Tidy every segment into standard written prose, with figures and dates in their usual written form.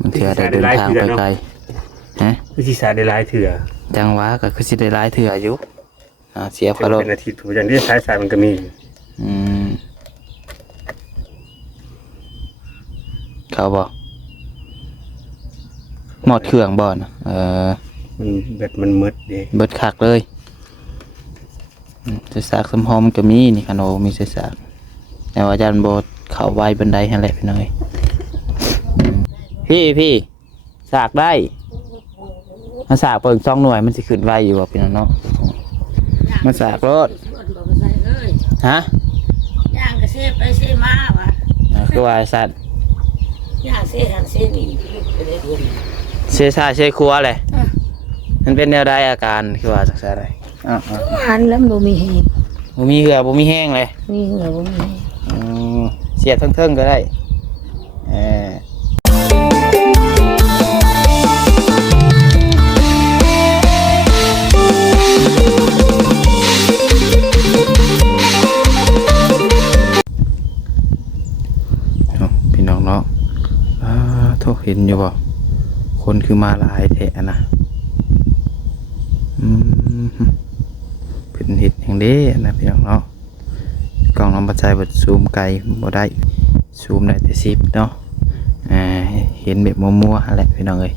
มันเถื่อได้เดินทางไปไกลฮะคือสิสาได้หลายเถื่อจังหวะก็คือสิได้หลายเถื่ออยู่เสียพะโลเป็นอาทิตย์ถูกอย่างที่สายมันก็มีอืมเขาบอกหมดเครื่องบ่อนมันเบ็ดมันมืดเด้เบิดคักเลยจะสากสมหอมก็มีนี่ขนมมีเสสากแต่ว่าจันโบเขาไว้บันไดให้แหละพี่น้อยพี่สากได้มาสากเปิง2 หน่วยมันสิขึ้นไว้อยู่บ่พี่น้องเนาะมาสากรถฮะย่างกระเซไปเซมาวะคือว่าสัตว์ย่างเซหันเซนี่ไปเลยดูนี่เชซาเชครัวเลยมันเป็นแนวใดอาการคือว่าสักอะไรหันแล้วบ่มีแห้งบ่มีเหือบ่มีแห้งเลยนี่เหรอบ่มีเสียบเทิงๆก็ได้พี่น้องเนาะโทษเห็นอยู่บ่คนคือมาหลายแท้นะเป็นเห็ดอย่างเด้นะพี่น้องเนาะกล้องน้ำปัจจัยบดซูมไกลบ่ได้ซูมได้แต่10เนาะเห็นแบบมัวๆอะไรพี่น้องเอ้ย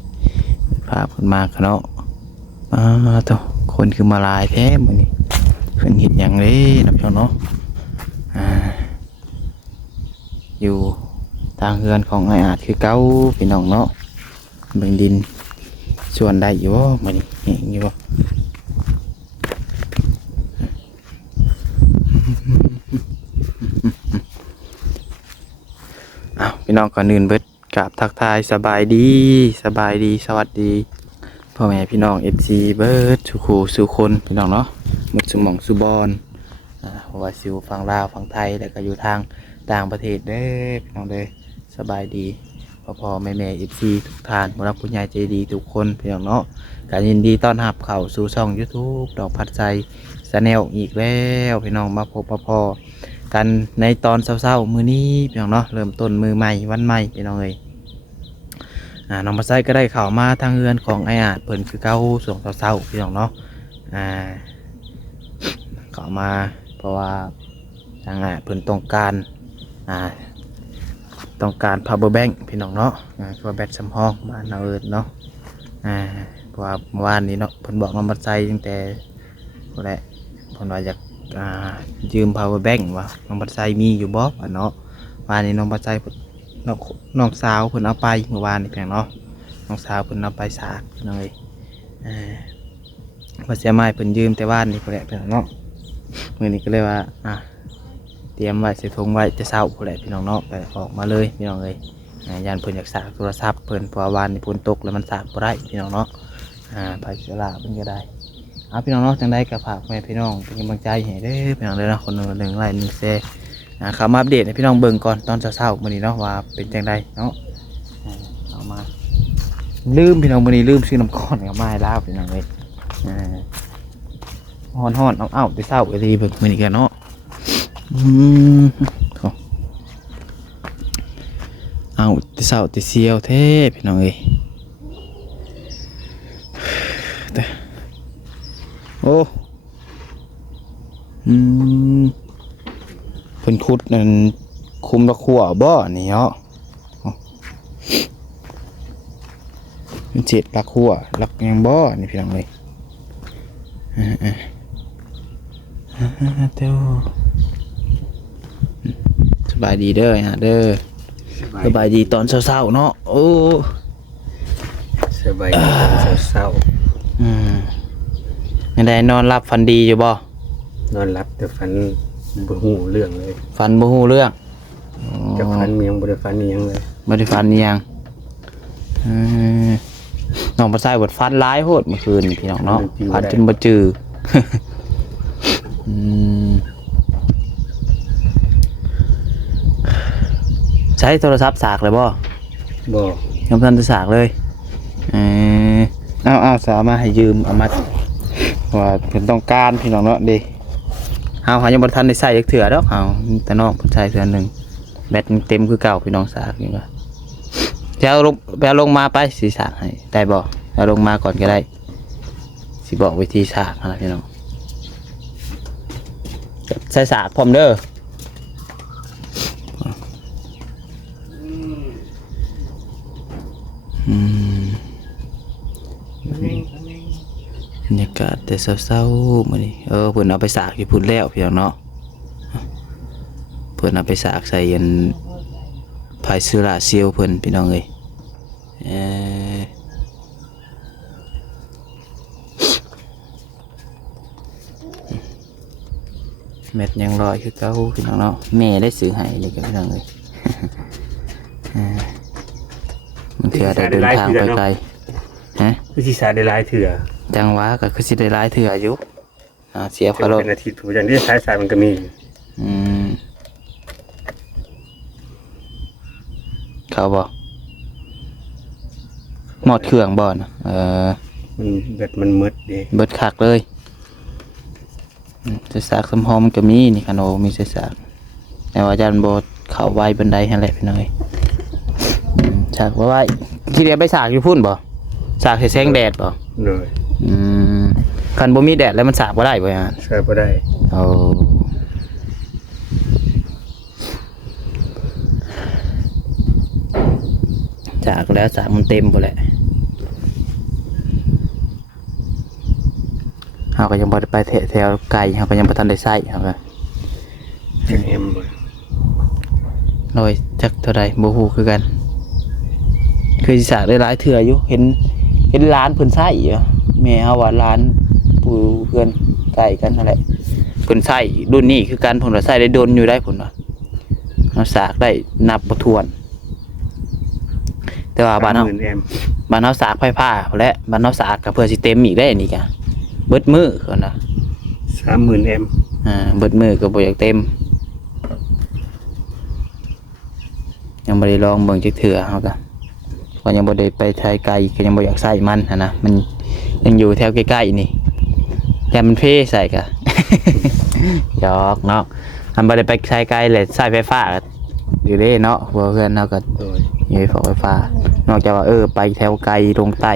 ภาพขึ้นมาเนาะโตคนคือมาหลายแท้มื้อนี้เป็นเห็ดอย่างเด้นะพี่น้องเนาะอยู่ทางเฮือนของไอ้อาจคือเก่าพี่น้องเนาะเบิ่งดินส่วนได้อยู่บ่มื้อนี้เห็นอยู่บ่พี่น้องก่อนอื่นเบิดกับทักทายสบายดีสวัสดีพ่อแม่พี่น้อง FC เบิดสุขูสุคนพี่น้องเนาะหมดสมองสุบอนเพราะว่าสิวฝั่งลาวฝั่งไทยแล้วก็อยู่ทางต่างประเทศเด้อพี่น้องเด้อสบายดีพ่อแม่ FC ทุกท่านผู้รักผู้ใหญ่ใจดีทุกคนพี่น้องเนาะการยินดีต้อนรับเข้าสู่ช่อง YouTube ดอกพัดใจชาแนลอีกแล้วพี่น้องมาพบพ่อกันในตอนเศร้าๆมื้อนี้พี่น้องเนาะเริ่มต้นมือใหม่วันใหม่พี่น้องเอ้ยน้องพัดใจก็ได้เข้ามาทางเรือนของไอ้อาจเพิ่นคือเก้าส่งเศร้าๆพี่น้องเนาะเข้ามาเพราะว่าทางอาจเพิ่นต้องการpower bank พี่น้องเนาะpower bank สำรองมาเนาะเนาะเพราะว่าเมื่อวานนี้เนาะเพิ่นบอกน้องพัดใจตั้งแต่บ่ได้เพิ่นว่าอยากยืม power bank ว่าน้องปัจจัยมีอยู่บ่เนาะวานนี้น้องปัจจัยน้องสาวเพิ่นเอาไปเมื่อวานนี่เพียงเนาะน้องสาวเพิ่นเอาไปสากเลยว่าเสียไม้เพิ่นยืมแต่ว่านนี่พุ่นแหละเพียงเนาะมื้อนี้ก็เลยว่าเตรียมไว้ใส่ถุงไว้จะเช้าพุ่นแหละพี่น้องเนาะไปออกมาเลยพี่น้องเอ้ยยานเพิ่นอยากสากโทรศัพท์เพิ่นเพราะวานนี่ฝนตกแล้วมันสากบ่ได้พี่น้องเนาะไปเสียลาเพิ่นก็ได้พี่น้องเนาะจังได้กับฝากแม่พี่น้องเป็นกำลังใจให้เด้อพี่น้องเลยนะคนหนึ่งไลน์1 แชร์ข่าวมาอัปเดตให้พี่น้องเบิ่งก่อนตอนเช้าๆมื้อนี้เนาะว่าเป็นจังไดเนาะเอามาลืมพี่น้องมื้อนี้ลืมซื้อน้ำก้อนกับไม้ลาวพี่น้องเลยฮ้อนๆเอาแต่เช้าไปดีเบิ่งมื้อนี้กันเนาะเอาแต่เช้าแต่เสียวแท้พี่น้องเอ้ยโอ้เพิ่นขุดนั่นคุมตะขั่วบ่นี่เนาะเป็นเศษตะขั่วลักยังบ่นี่พี่น้องเอ้ยเต้าสบายดีเด้อฮะเด้อสบายดีตอนเช้าๆเนาะโอ้สบายดีตอนเช้ายังได้นอนรับฝันดีอยู่บ่นอนรับแต่ฝันบ่ฮู้เรื่องเลยฝันบ่ฮู้เรื่องจะฝันเมียงบ่ได้ฝันอีหยังเลยบ่ได้ฝันอีหยังน้องบ่ใส่บทฝันหลายโหดเมื่อคืนพี่น้องเนาะฝันจนบ่จื้อใช้โทรศัพท์สากเลยบ่ยังบ่ทันได้สากเลยเอาสามาให้ยืมเอามาว่าเพิ่นต้องการพี่น้องเนาะดิเฮายังบ่ทันได้ใช้จักเทื่อดอกเฮาแต่น้องเพิ่นใช้เทื่อนึงแบตเต็มคือเก่าพี่น้องสากนี่ว่า จะเอาลงไปเอาลงมาไปสิสากให้ได้บ่เอาลงมาก่อนก็ได้สิบอกวิธีสากนะพี่น้องใส่สากพร้อมเด้อบรรยากาศแต่เศร้าๆมื้อนี้เพิ่นเอาไปสากอยู่พุ่นแล้วพี่น้องเนาะเพิ่นเอาไปสากใส่ยันภายสุราเซียวเพิ่นพี่น้องเอ้ยเม็ดยังลอยคือเก่าพี่น้องเนาะแม่ได้ซื้อให้เลยกับพี่น้องเอ้ยมันเถื่อได้เดินทางไปไกลฮะ วิธีสาได้หลายเถื่อ จังหวะก็คือสิได้หลายเถื่ออยู่เสียคาร์โล เป็นอาทิตย์ถูกอย่างที่สายสายมันก็มี เขาบอกหมดเครื่องบ่อนมันมันมืดดิ เบิดคักเลยใส่สากสมหอมมันก็มีนี่คันโอมีใส่สากแต่ว่าอาจารย์โบเข้าไว้บันไดนั่นแหละพี่น้อยสากว่าไว้ที่เดียวไปสากอยู่พุ่นบ่สากใส่แสงแดดบ่เลยคันบ่มีแดดแล้วมันสากบ่ได้บ่ฮะใช่บ่ได้เอาจากแล้วสากมันเต็มหมดแหละเราก็ยังบ่ได้ไปแถวไก่เราก็ยังบ่ทันได้ใส่ครับจักเอ็มลอยจักเท่าใดบ่ฮู้คือกันคือสิสากได้หลายเทื่ออยู่เห็นร้านเพิ่นใส่อยู่แม่เฮาว่าร้านผู้เพื่อนใส่กันนั่นแหละเพิ่นใส่รุ่นนี้คือกันเพิ่นว่าใส่ได้โดนอยู่ได้เพิ่นว่าเราสากได้นับบ่ถ้วนแต่ว่าบ้านเฮาสากไฟฟ้าและบ้านเฮาสากก็เพื่อสิเต็มอีกได้นี่กะเบิดมือเพิ่นน่ะ 30,000 แอมป์เบิดมือก็บ่อยากเต็มยังบ่ได้ลองเบิ่งจักเทื่อเฮาก็ว่ายังบ่ได้ไปใช้ไกลก็ยังบ่อยากใส่มันหั่นนะมันยังอยู่แถวใกล้ๆนี่แค่มันเพใส่กะ หยอกเนาะอันบ่ได้ไปใช้ไกลเลยใช้ไฟฟ้าอยู่เด้เนาะพวกเพื่อนเฮาก็อยู่ไฟฟ้านอกจากว่าไปแถวไกลลงใต้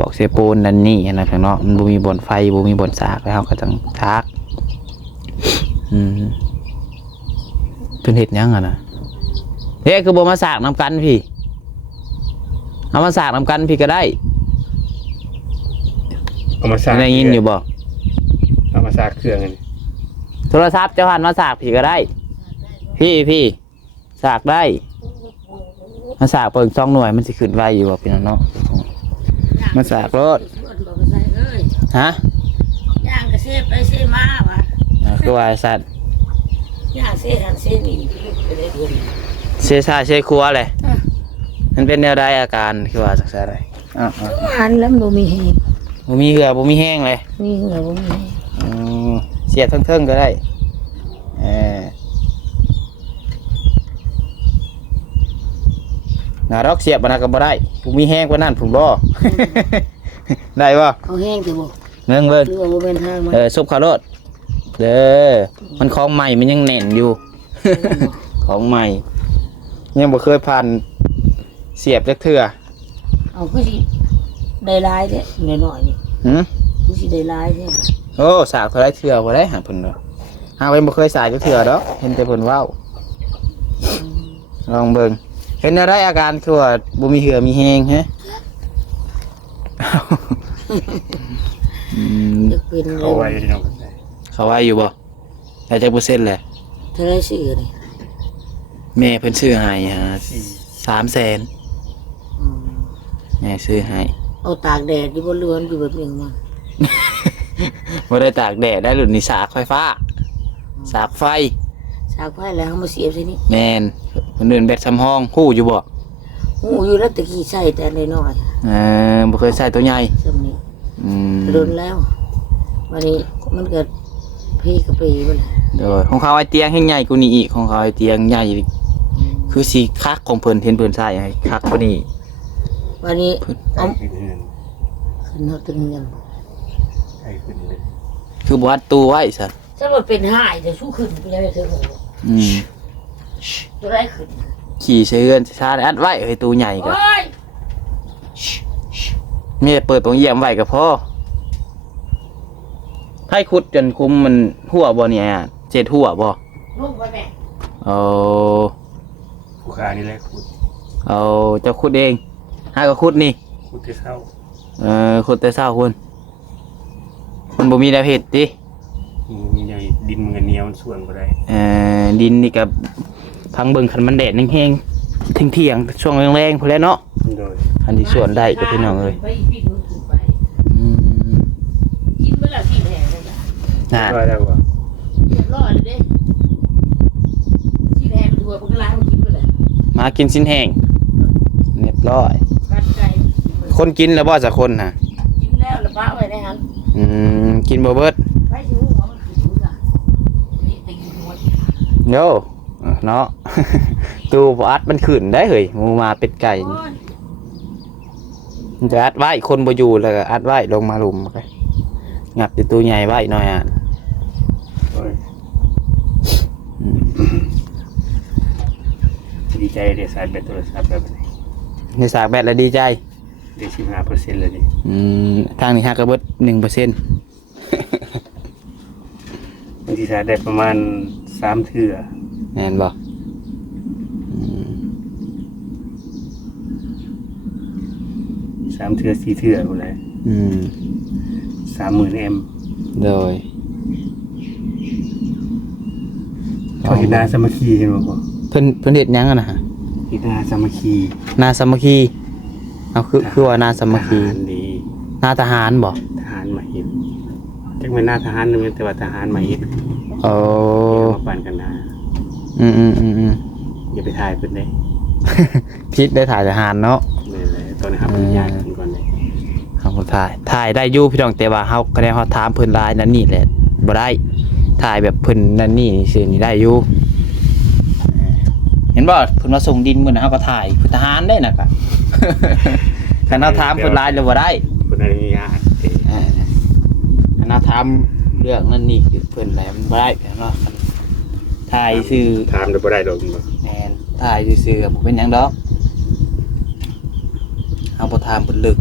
บอกเซโปนนั่นนี่นะข้างนอกมันบ่มีบ่อนไฟบ่มีบ่อนสากแล้วเฮาก็ต้องทักเพิ่นเฮ็ดหยังอ่ะนะเฮ้คือบ่มาสากนำกันพี่เอามาสากนำกันพี่ก็ได้เอามาสากได้ยินอยู่บ่เอามาสากเครื่องนี่โทรศัพท์เจ้าหันมาสากพี่ก็ได้พี่สากได้มาสากเปิง2 หน่วยมันสิขึ้นไวอยู่บ่พี่น้องเนาะมาสากรถฮะย่างกระเซไปเซมาวะคือว่าสัตว์ย่างเซหันเซนี่ไปได้เดือนเซซ่าเซครัวเลยมันเป็นแนวใดอาการคือว่าสักอะไรหันแล้วบ่มีแห้งบ่มีเหือบ่มีแห้งเลยมีเหือบ่มีเสียบเทิงๆก็ได้น่ารอกเสียบมันก็บ่ได้ผมมีแห้งกว่านั้นผมบ่ได้บ่เขาแห้งสิบ่เบิ่งหรือว่าบ่เป็นทางมันซุปข้าวโพดเด้อมันของใหม่มันยังแน่นอยู่ของใหม่ยังบ่เคยผ่านเสียบจักเทื่อเอาคือสิได้หลายเด้น้อยๆนี่คือสิได้หลายเด้โอ้สากเท่าไรเทื่อบ่ได้หาเพิ่นเนาะหาเพิ่นบ่เคยสากจักเทื่อดอกเห็นแต่เพิ่นเว้าลองเบิ่งเห็นอะไรอาการคือว่าบ่มีเหือมีแห้งฮะเขาไว้เนาะเขาไว้อยู่บ่แล้วจักเปอร์เซ็นต์แหละเท่าไรซื้อนี่แม่เพิ่นซื้อให้300,000แม่ซื้อให้เอาตากแดดอยู่บ่เรือนอยู่แบบนึงมันบ่ได้ตากแดดได้รุ่นนี้สากไฟฟ้าสากไฟสากไฟแล้วเอามาเสียบซินี่แม่นคนอื่นแบตสำรองฮู้อยู่บ่ฮู้อยู่แล้วตะกี้ใช้แต่น้อยๆบ่เคยใช้ตัวใหญ่ซำนี้โดนแล้ววันนี้มันเกิดพี่กับปีบ่ล่ะโดยของเขาไอ้เตียงแห่งใหญ่กว่านี้อีกของเขาไอ้เตียงใหญ่คือสิคักของเพิ่นเห็นเพิ่นใช้ให้คักกว่านี้วันนี้เอาขึ้นเฮาตึงเงินคือบ่อัดตู้ไว้ซะถ้ามันเป็นหายจะสู้ขึ้นไปยังไงเธอตัวไรขึ้น ขี่ใช้เฮือนชาติอัดไว้เฮ้ยตัวใหญ่ก็มีแต่เปิดตรงเยี่ยมไว้ก็พอให้ขุดจนคุมมันหัวบ่เนี่ยเจ็ดหัวบ่ ลูกไปแม่ เอา ผู้ค้านี่แหละขุด เอาเจ้าขุดเองให้ก็ขุดนี่ ขุดที่เศร้า ขุดแต่เช้าคุณมันบ่มีแนวเฮ็ดติ มีใหญ่ดินมันก็เหนียวมันส่วนบ่ได้ ดินนี่กับพังเบิ่งคันมันแดดแห้งๆเที่ยงๆช่วงแรงๆพุ่นแหล้วเนาะ โดย อันที่สวนได้ก็พี่น้องเอ้ย ไปปีนขึ้นไป อืม กินเมื่อไหร่พี่แหงเลยจ้ะ น่ะ ร้อยแล้วบ่ เรียบร้อยเลยเด้ที่แหงมันถั่วมันก็ล้างมันกินเมื่อไหร่ มากินชิ้นแห้งเรียบร้อย กัดไก่ คนกินแล้วบ่สักคนน่ะ กินแล้วป้าไว้ได้ฮัน กินบ่เบิด ไปชิวหัวมันขึ้นอยู่น่ะนี่ตีหัวที่ขา โยเนาะ ตู้บ่อัดมันขึ้นได้เฮ้ยหมูมาเป็ดไก่ โอ้ย มันจะอัดไว้คนบ่อยู่แล้วก็อัดไว้ลงมาหลุมไปงับแต่ตู้ใหญ่ไว้หน่อยอ่ะ โอ้ยดีใจได้สายแบตโทรศัพท์แบบนี้ ในสากแบตแล้วดีใจ ได้15%เลยนี่ ทางนี้ฮักกระเบิด 1% บางทีสายได้ประมาณ3เทื่อ แม่นบ่ 3เทื่อ4เทื่อพุ่นแหละ 30,000 แอมป์ โดย เขาเฮ็ดนาสามัคคีเห็นบ่พ่อ เพิ่นเฮ็ดหยังอะนะฮะ เฮ็ดนาสามัคคี นาสามัคคีเอาคือว่านาสามัคคี ทหารดี นาทหารบ่ ทหารมาเฮ็ดจักแม่นหน้าทหารนึงแต่ว่าทหารมาเฮ็ด โอ้ มาปั่นกันนา อืม อย่าไปถ่ายเพิ่นเด้ พิษได้ถ่ายทหารเนาะ แม่นเลยตอนนี้ครับญาติเพิ่นก่อนเลย เฮาบ่ถ่ายได้อยู่พี่น้องแต่ว่าเฮาก็ได้เฮาถามเพิ่นหลายนั่นนี่แหละบ่ได้ถ่ายแบบเพิ่นนั่นนี่ซื่อนี่ได้อยู่เห็นบ่เพิ่นมาส่งดินมื้อนั้นเฮาก็ถ่ายเพิ่นทหารได้น่ะก็ คันเฮาถามเพิ่นหลายแล้วบ่ได้ เพิ่นอนุญาตเด้ คันเฮาถามเรื่องนั่นนี่เพิ่นแหละมันบ่ได้เนาะถ่ายซื่อ ถามได้บ่ได้ดอกบ่ แม่นถ่ายซื่อๆบ่เป็นหยังดอกเฮาบ่ถามเพิ่นลึก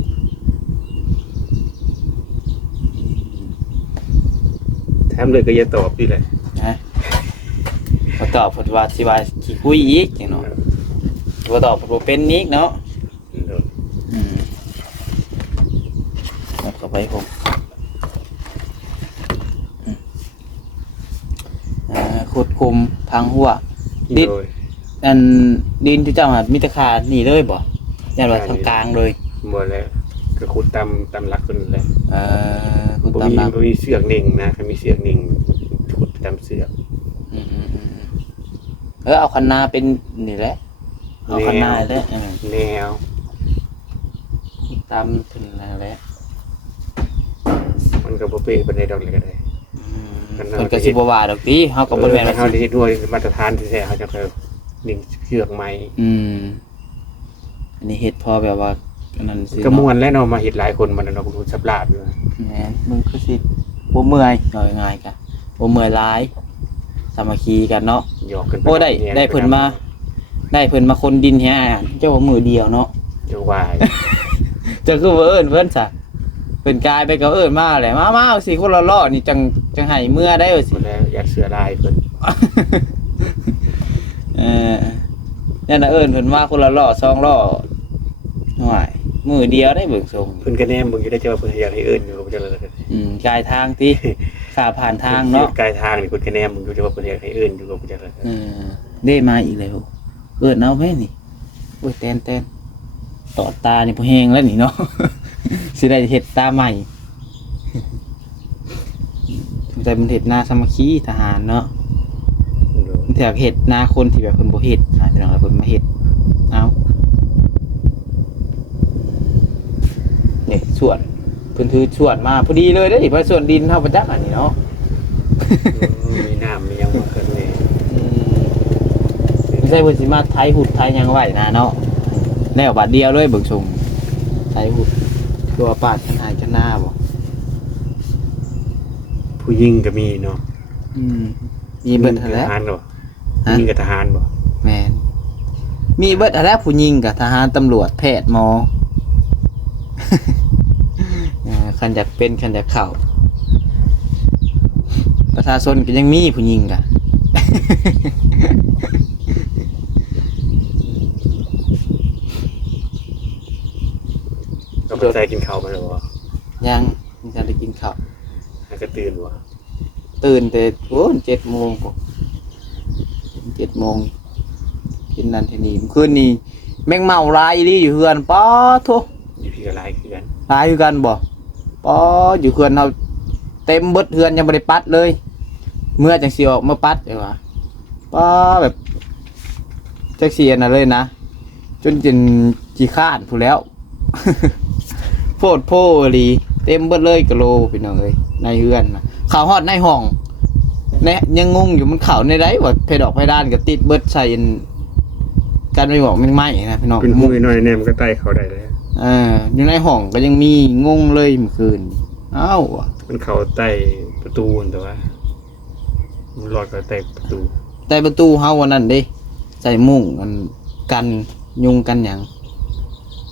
ถามเลยก็อย่าตอบนี่แหละ นะบ่ตอบเพิ่นว่าสิว่าสิคุยอีกจังเนาะบ่ตอบเพิ่นบ่เป็นอีกเนาะเข้าไปผมขุดคุมพังหัวดิน โดย อันดินที่เจ้าหามีแตะขานี่เลยบ่ยันว่าทางกลางเลย บ่แล้วก็ขุดตามหลักเพิ่นแหละ ขุด บ่ ตาม มี หลัง บ่มีเสือกนิ่งนะถ้ามีเสือกนิ่งขุดตามเสือก อืมเอาคันนาเป็นนี่แหละเอาคันนาเลย แนว ขุดตามถึงแล้วแหละ มันก็บ่เป๊ะปานใดดอกเลยก็ได้ เพิ่นก็สิบ่ว่าดอกติเฮาก็บ่แม่นว่า เฮา สิ ได้ด้วยมาตรฐานแท้ๆเฮาจะเคยนิ่งเสือกใหม่ อันนี้เฮ็ดพอแบบว่าอันนั้นสิ ก็ม่วนแล้วเนาะมาเฮ็ดหลายคนมันเนาะบ่รู้สับลาบอยู่ แม่นมึงคือสิบ่เมื่อยเอาง่ายๆกะบ่เมื่อยหลายสามัคคีกันเนาะ หยอกกันป โอ้ได้เพิ่นมาคนดินแฮะเจ้าว่ามือเดียวเนาะ เดี๋ยววาย เจ้าคือว่าเอิ้นเพิ่นซะเพิ่นกลายไปก็เอิ้นมาแหละมาเอาสิคนละล้อนี่จังให้เมื่อได้ว่าสิ หมดแล้วอยากเสือลายเพิ่น นั่นน่ะเอิ้นเพิ่นมาคนละล้อสองล้อห่วยมือเดียวได้เบิ่งทรง เพิ่นก็แนมเบิ่งอยู่ได้เจ้าเพิ่นอยากให้เอิ้นอยู่ก็บ่จักเลย กลายทางติขาผ่านทางเนาะ กายทางนี่เพิ่นก็แนมเบิ่งอยู่เจ้าว่าเพิ่นอยากให้เอิ้นอยู่ก็บ่จักเลย ได้มาอีกแล้วเอิ้นเอาแม่นี่โอ้ยแตนตอดตานี่บ่แฮงแล้วนี่เนาะ สิได้เฮ็ดตาใหม่ แต่มันเฮ็ดหน้าสามัคคีทหารเนาะมันอยากเฮ็ดหน้าคนที่แบบเพิ่นบ่เฮ็ดนะพี่น้องแล้วเพิ่นมาเฮ็ดเอานี่ส่วนเพิ่นถือส่วนมาพอดีเลยเด้อเพราะส่วนดินเฮาประจักษ์อันนี้เนาะ มีน้ำมีหยังบ่เกินนี่ ไม่ใช่เพิ่นสิมาไถหุดไถหยังไว้นะเนาะแนวบาดเดียวเลยเบิ่งทรงไถหุดตัวปาดกันหายกันหน้าบ่ ผู้หญิงก็มีเนาะ มีเบิดหั่นแหล้ว ทหารบ่ผู้หญิงก็ทหารบ่ แม่น มีเบิดอะไรผู้หญิงกับทหารตำรวจแพทย์หมอ คันอยากเป็นคันอยากเข้าประชาชนก็ยังมีผู้หญิงกะ ก็ไปใส่กินข้าวมาแล้วบ่ ยังมีการได้กินข้าว ให้ก็ตื่นบ่ ตื่นแต่โอ้7 โมงกว่า7 โมงกินนั่นทีนี้เมื่อคืนนี้แมงเมาลายอีหลีอยู่เฮือนป๊อโท อยู่พี่ก็หลายคือกัน ลายคือกันบ่ป๊ออยู่เฮือนเฮาเต็มเบิดเฮือนยังบ่ได้ปัดเลย เมื่อจังสิออกมาปัดจังว่าป๊อแบบจักสิอันน่ะเลยนะ จนขี้คร้านพู้นแล้ว โพดโพอีหลีเต็มเบิดเลยกะโลพี่น้องเอ้ยในเฮือนน่ะเข้าฮอดในห้องแน่ยังงงอยู่มันเข้าในใดว่าเพดอกเพดานก็ติดเบิดใส่อันกันไม่บอกแม่งไหม้นะพี่น้อง เป็นมือน้อยแน่มันก็ไต่เข้าได้เลย อยู่ในห้องก็ยังมีงงเลยเมื่อคืนอ้าวว่ะ มันเข้าใต้ประตูนั่นแต่ว่ามันรอดก็ใต้ประตู แต่ประตูเฮาวันนั้นเด้ใส่มุ้งกันยุงกันหยัง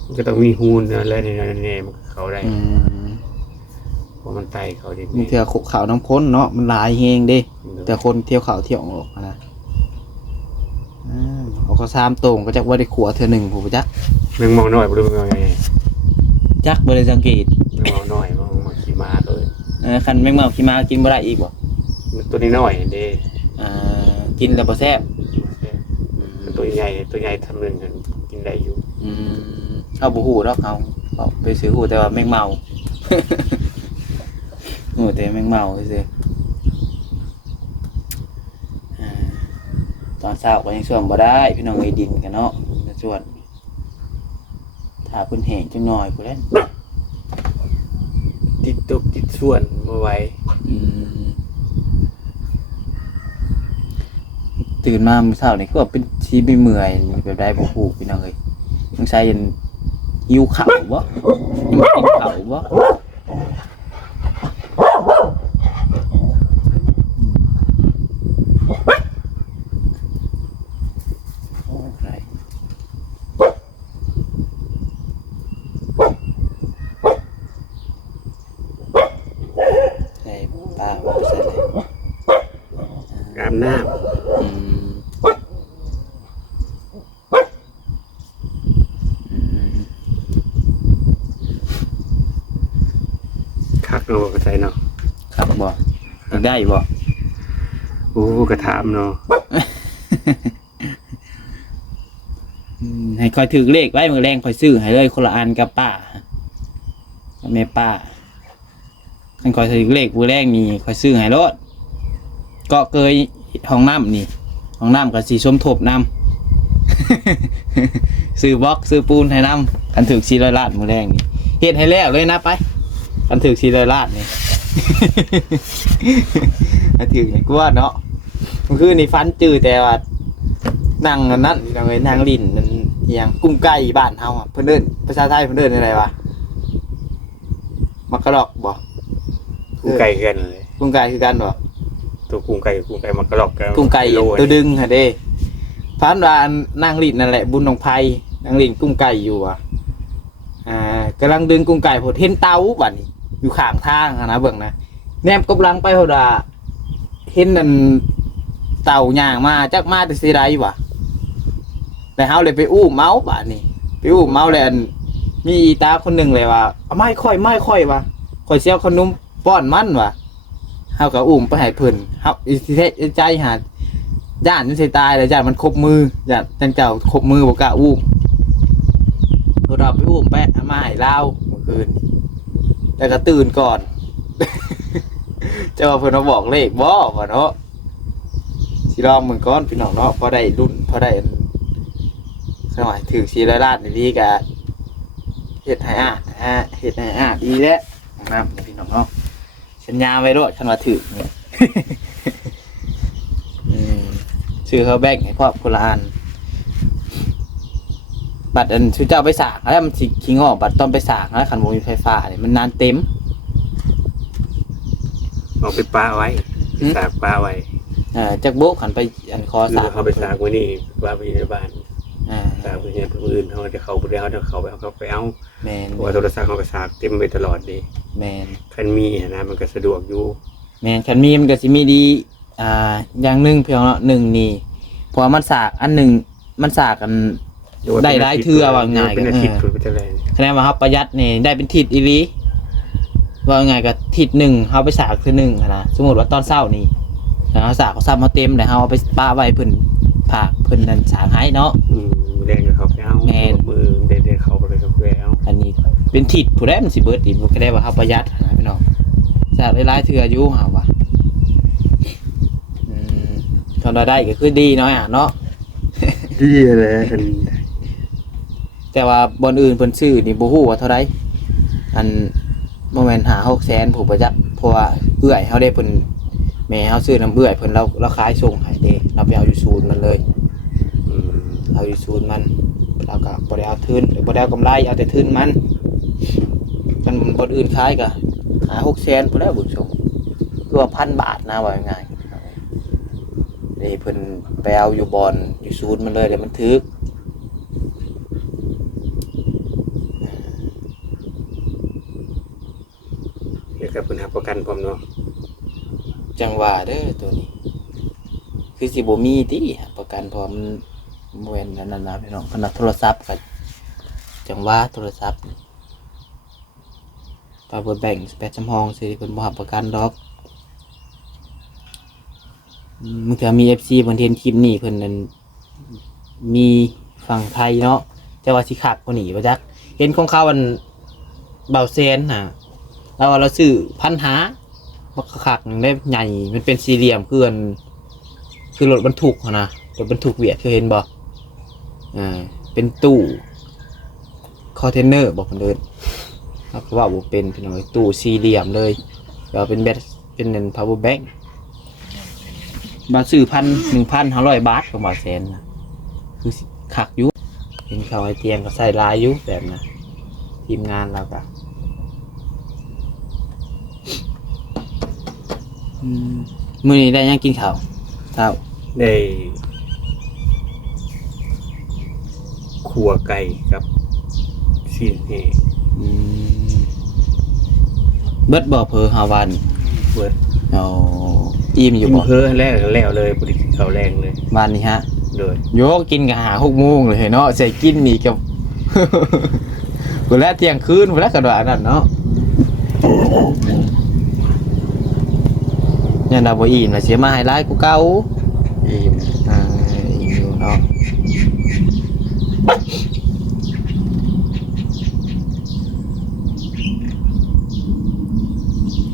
มันก็ต้องมีฮูนนะและในแน่มันก็เข้าได้ ม เพราะมันไต่เข้าได้ บางเทื่อขาวน้ำข้นเนาะมันหลายแฮงเด้ แต่คนเที่ยวเขาเที่ยวออกนะเอาก็3 โต่งก็จักว่าได้ขัวเทื่อหนึ่งผมจัก แมงเมาน้อยบ่รู้แมงเมาใหญ่ จักบ่ได้สังเกต แมงเมาน้อยมันมาขี่ม้าเลย คันแมงเม่าขี้มากินบ่ได้อีกบ่ มันตัวนี้น้อยเด้ กินแล้วบ่แซ่บ มันตัวใหญ่ทำนึงกันกินได้อยู่ เอาบ่ฮู้ดอกเอาไปซื้อฮู้แต่ว่าแมงเม่า ฮู้แต่แมงเม่าซื่อตอนเช้าก็ยังช่วงบ่ได้พี่น้องเอ้ยดินกันเนาะส่วนถ้าเพิ่นแห้งจังหน่อยพุ่นแหละ ติดตกติดส่วนมาไว้ ตื่นมามื้อเช้านี่ก็เป็นชีไม่เมื่อยแบบได้บ่ฮู้พี่น้องเอ้ยมึงใส่ยันหิวข้าวบ่ยังบ่กินข้าวบ่โอ้ใครใส่ปลาบ่ใส่เลย อาบน้ อืม ำคักเนาะก็ใส่เนาะ ครับบ่ยังได้บ่ โอ้กระถามเนาะ ให้คอยถือเลขไว้มื้อแรงคอยซื้อให้เลยคนละอันกับป้ากับแม่ป้าคันคอยถือเลขมื้อแรงนี่คอยซื้อให้รถก็เคยห้องน้ำนี่ห้องน้ำก็สิสมทบนำ ซื้อบล็อกซื้อปูนให้นำคันถือ400 ล้านมื้อแรงนี่เฮ็ดให้แล้วเลยนะไปคันถือ400 ล้านนี่ คันถือนี่กูว่าเนาะมันคือนี่ฟันจื้อแต่ว่านั่งอันนั้นยังไงนั่งลิ้นนั่นอีหยังกุ้งไก่บ้านเฮาอ่ะเพิ่นเอิ้นภาษาไทยเพิ่นเอิ้นอะไรวะมักกะดอกบ่ กุ้งไก่กันเลย กุ้งไก่คือกันบ่ ตัวกุ้งไก่มันกระหลอกกัน กุ้งไก่ โล ตัวดึงหั่นเด้พันว่านั่งลิ้นนั่นแหละบุญของไผนั่งลิ้นกุ้งไก่อยู่อ่ะกำลังดึงกุ้งไก่พดเห็นเตาบัดนี้อยู่ข้างทางอะนะเบิ่งนะแนมกำลังไปเฮาดาเห็นนั่นเต่าย่างมาจักมาแต่สิไดวะแต่เฮาเลยไปอู้เมาส์บาดนี้ไปอู้เมาส์แล้วอันมีอีตาคนหนึงเลยว่าเอาไม้ค่อยว่ะค่อยสิเอาขนมป้อนมันว่ะเฮาก็อุ้มไปให้เพิ่นเฮาสิใจหาย่านมันสิตายแล้วย่านมันครบมือย่านจังเจ้าครบมือบ่กล้าอุ้มเราไปอุ้มไปเอามาให้เราเมื่อคืนแต่ก็ตื่นก่อน เจ้าว่าเพิ่นมาบอกเลขบ่ว่าเนาะสิลองมึงก่อนพี่น้องเนาะพอได้รุ่นพอได้สมัยถือ400 ล้านนี่ดีกะเฮ็ดให้เฮ็ดให้ดีแล้วนะพี่น้องเนาะสัญญาไว้ด้วยคันว่าถือนี่ ชื่อเขาแบ่งให้ครอบคนละอันบัตรอันชื่อเจ้าไปสากแล้วมันสิขี้งอกบัตรตอนไปสากแล้วคันบ่มีไฟฟ้าเนี่ยมันนานเต็ม เอาไปปลาไว้สากปลาไว้ จักโบ๊ะขันไปอันคอ หรื สาก อเขาไปสากไว้นี่ปลาไปอยู่ในบ้าน อ่า ไป ศัพท์เนี่ยผู้อื่นเขาจะเข้าบ่ได้เขาจะเข้าไปเขาก็ไปเอา แม่น เพราะว่าโทรศัพท์เขาก็สากเต็มไปตลอดนี่ แม่น คันมีนะมันก็สะดวกอยู่ แม่นคันมีมันก็สิมีดีอย่างหนึงเพียงเนาะหนึ่งนี่เพราะว่ามันสากอันหนึ่งมันสากกันได้หลายเทื่อว่าง่าย เป็นอาทิตย์พุ่นไปแต่แล คะแนนว่าครับประหยัดนี่ได้เป็นทิศอีหลีว่าไงก็ทิศหนึ่งเฮาไปสากคือหนึ่งนะสมมุติว่าตอนเช้านี่แล้วเฮาสากเขาซ้ำมาเต็มแล้วเฮาเอาไปป้าไว้เพิ่นผากเพิ่นนั่นสากให้เนาะ แดงก็เขาไปเอา แม่น มือเด็ดๆเขาไปเลยเขาไปเอา อันนี้เป็นทิศผู้ใดมันสิเบิดอีกมันก็ได้ว่าเฮาประหยัดนะพี่น้องสากหลายๆเทื่ออยู่เฮาว่าทำได้ก็คือดีน้อยเนาะ ดีเลย แต่ว่าบอนอื่นเพิ่นซื้อนี่บ่ฮู้ว่าเท่าใดอันบ่แม่น5-6แสนผู้ประจักษ์เพราะว่าเอื้อยเฮาได้เพิ่นแม่เฮาซื้อน้ำเอื้อยเพิ่นเราขายส่งให้เด้เราไปเอาอยู่ศูนย์มันเลยเอาอยู่ศูนย์มันเราก็บ่ได้เอาทุนหรือบ่ได้เอากำไรเอาแต่ทุนมันกันบอนอื่นขายก็5-6แสนพุ่นแล้วเบิ่งส่งคือว่า 1,000 บาทนะว่าง่ายๆนี่เพิ่นไปเอาอยู่บอนอยู่ศูนย์มันเลยเดี๋ยวมันถึกเดี๋ยวกับปัญหาประกันพร้อมเนาะ จังว่าเด้อตัวนี้คือสิบ่มีติประกันพร้อมบ่แม่นอันนั้นนะพี่น้องขนาดโทรศัพท์ก็จังว่าโทรศัพท์Power Bank 8ชั่วโมงสิเพิ่นบ่รับประกันดอกมึงก็มี FC เพิ่นเห็นคลิปนี้เพิ่นนั่นมีฝั่งไทยเนาะแต่ว่าสิคักกว่านี้บ่จักเห็นของเขาอันเบาแสนน่ะแล้วว่าเราซื้อ1,500บักคักๆได้ใหญ่มันเป็นสี่เหลี่ยมคือรถบรรทุกนะรถบรรทุกเวียดเคยเห็นบ่เป็นตู้คอนเทนเนอร์บอกเพิ่นเดินแล้วก็ว่าบ่เป็นพี่น้องตู้สี่เหลี่ยมเลยแล้วเป็นแบตเป็นเงิน power bank บาทซื้อ1,500 บาทประมาณแสนนะคือคักอยู่เห็นเขาไอเตียงก็ใส่ลายอยู่แบบนะทีมงานเราก็มื้อนี้ได้ยังกินข้าวเช้า ได้ขัวไก่กับซีนเอง เบิดบ่เผอหาวัน เปิด เอาอิ่มอยู่ กิน บ่ เพิ่นแรกแล้วเลยบ่ได้กินข้าวแรงเลย วันนี้ฮะ เลย โยกกินก็หา6 โมงเลยเนาะใส่กินนี่กับ พุ่นแล้วเที่ยงคืนพุ่นแล้วก็ว่าอันนั้นเนาะยันดาบ่อิ่มน่ะสิมาให้หลายกูเก่า อิ่ม อิ่มอยู่เนาะ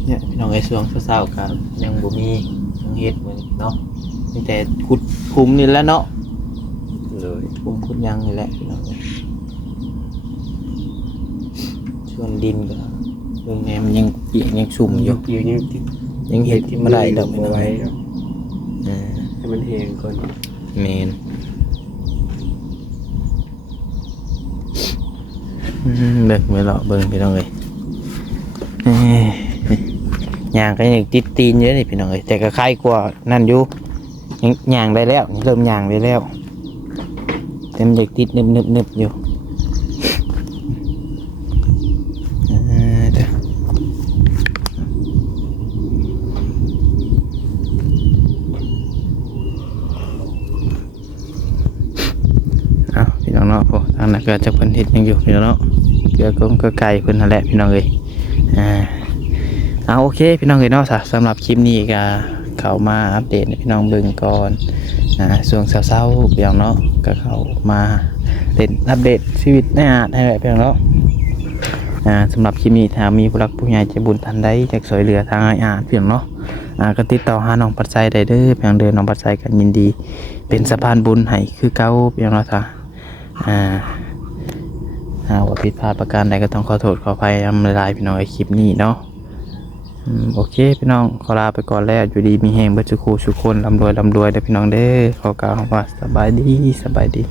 เนี่ยพี่น้องไอ้ช่วงเช้าๆกันยังบ่มียังเฮ็ดเหมือนเนาะมีแต่ขุดคุมนี่แหละเนาะ เลย คุมขุดยังนี่แหละพี่น้องส่วนดินก็เรื่องแม่มันยังเปียกยังชุ่มอยู่ เกี่ยวยังติด ยังเฮ็ดบ่ได้ดอกไม่ เอา น้อ ไว้ ย ให้มันแห้งก่อน แม่นเบิ่งไว้เลาะเบิ่งพี่น้องเอ้ยย่างก็ยังติดตีนเยอะนี่พี่น้องเอ้ยแต่ก็คล้ายกว่านั่นอยู่ยังย่างได้แล้วเริ่มย่างได้แล้วแต่มันยังติดนึบๆอยู่พี่น้องเนาะพวกทางนั้นก็จะเพิ่นเฮ็ดยังอยู่พี่น้องเนาะเกลือก็ไก่เพิ่นนั่นแหละพี่น้องเอ้ยโอเคพี่น้องเอ้ยเนาะสำหรับคลิปนี้ก็เข้ามาอัปเดตให้พี่น้องเบิ่งก่อนช่วงเช้าๆพี่น้องเนาะก็เข้ามาเล่นอัปเดตชีวิตในอาดให้พี่น้องเนาะสำหรับคลิปนี้ถ้ามีผู้รักผู้ใหญ่ใจบุญท่านใดอยากช่วยเหลือทางอาดพี่น้องเนาะก็ติดต่อหาน้องปัจจัยได้เด้อพี่น้องเด้อน้องปัจจัยกันยินดีเป็นสะพานบุญให้คือเก่าพี่น้องเนาะว่าผิดพลาดประการใดก็ต้องขอโทษขออภัยอำลายพี่น้องในคลิปนี้เนาะโอเคพี่น้องขอลาไปก่อนแล้วอยู่ดีมีแฮงเบิดสุขสุขคนร่ำรวยเด้อพี่น้องเด้อขอกล่าวว่าสบายดี